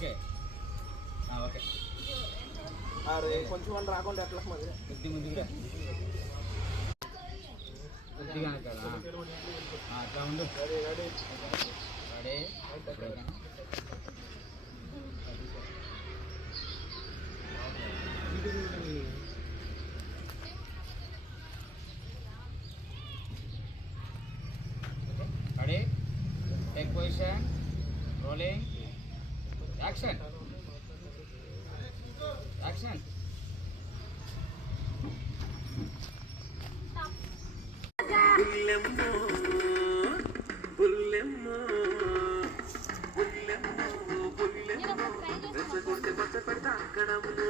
Okay okay. అరే కొంచెం అని రాకుండా ఎట్లా మరి కొద్ది ముందుగా కొద్దిగా కదా అట్లా ఉండు. Ready ready, take position, rolling, action, action. బుల్లెమ్మో బుల్లెమ్మో బుల్లెమ్మో బుల్లెమ్మో రెచ్చగొడితే పచ్చపడతా అక్కడములో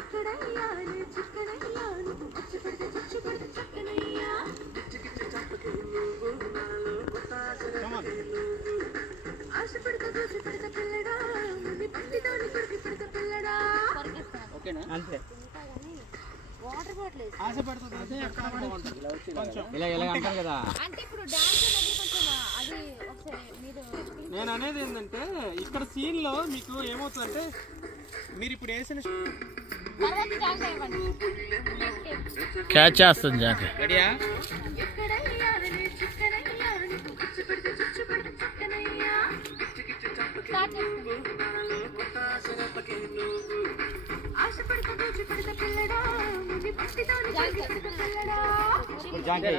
ఎక్కడయ్యాను చిక్కడయ్యాను పచ్చపడితే చచ్చిపడితే చక్కనయ్యా గిచ్చి చప్పకే నువ్వు నాలో కొత్త ఆశలకే నువ్వు ఆశపడితే దోషపడితే పిల్లడా ముందు పండి దాని కొరికి పడితే పిల్లడా ఓకేనా? అంతే. వాటర్ బాటిల్ ఆశపడుతుంది ఇలా ఇలా అంటారు కదా. అంటే ఇప్పుడు డాన్స్ అనేది కొంచెం అది ఒకసారి మీరు నేను అనేది ఏంటంటే ఇక్కడ సీన్ లో మీకు ఏమవుతుందంటే మీరు ఇప్పుడు వేసిన తర్వాత డాన్స్ అవ్వండి. క్యాచ్ చేస్తుంది జాకి. రెడీయా? స్టార్ట్ చేయండి. ఇప్పుడు జాంకే